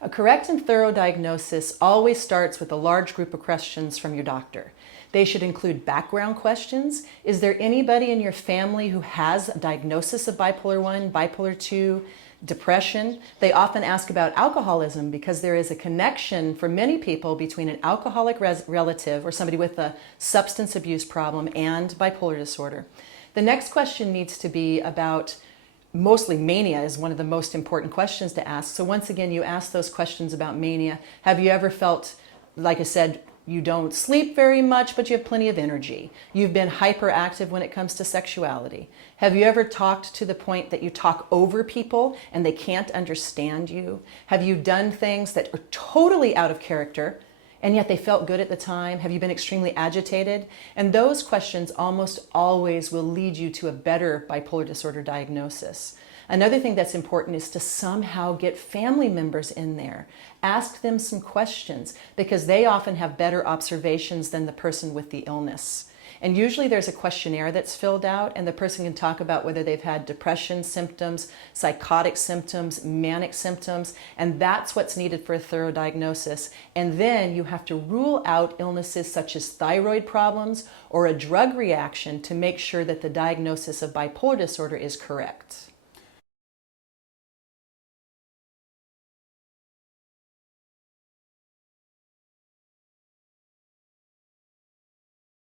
A correct and thorough diagnosis always starts with a large group of questions from your doctor. They should include background questions. Is there anybody in your family who has a diagnosis of bipolar 1, bipolar 2, depression? They often ask about alcoholism because there is a connection for many people between an alcoholic relative or somebody with a substance abuse problem and bipolar disorder. The next question needs to be about mostly mania is one of the most important questions to ask. So once again, you ask those questions about mania. Have you ever felt, like I said, you don't sleep very much, but you have plenty of energy? You've been hyperactive when it comes to sexuality. Have you ever talked to the point that you talk over people and they can't understand you? Have you done things that are totally out of character and yet they felt good at the time? Have you been extremely agitated? And those questions almost always will lead you to a better bipolar disorder diagnosis. Another thing that's important is to somehow get family members in there. Ask them some questions because they often have better observations than the person with the illness. And usually there's a questionnaire that's filled out and the person can talk about whether they've had depression symptoms, psychotic symptoms, manic symptoms, and that's what's needed for a thorough diagnosis. And then you have to rule out illnesses such as thyroid problems or a drug reaction to make sure that the diagnosis of bipolar disorder is correct.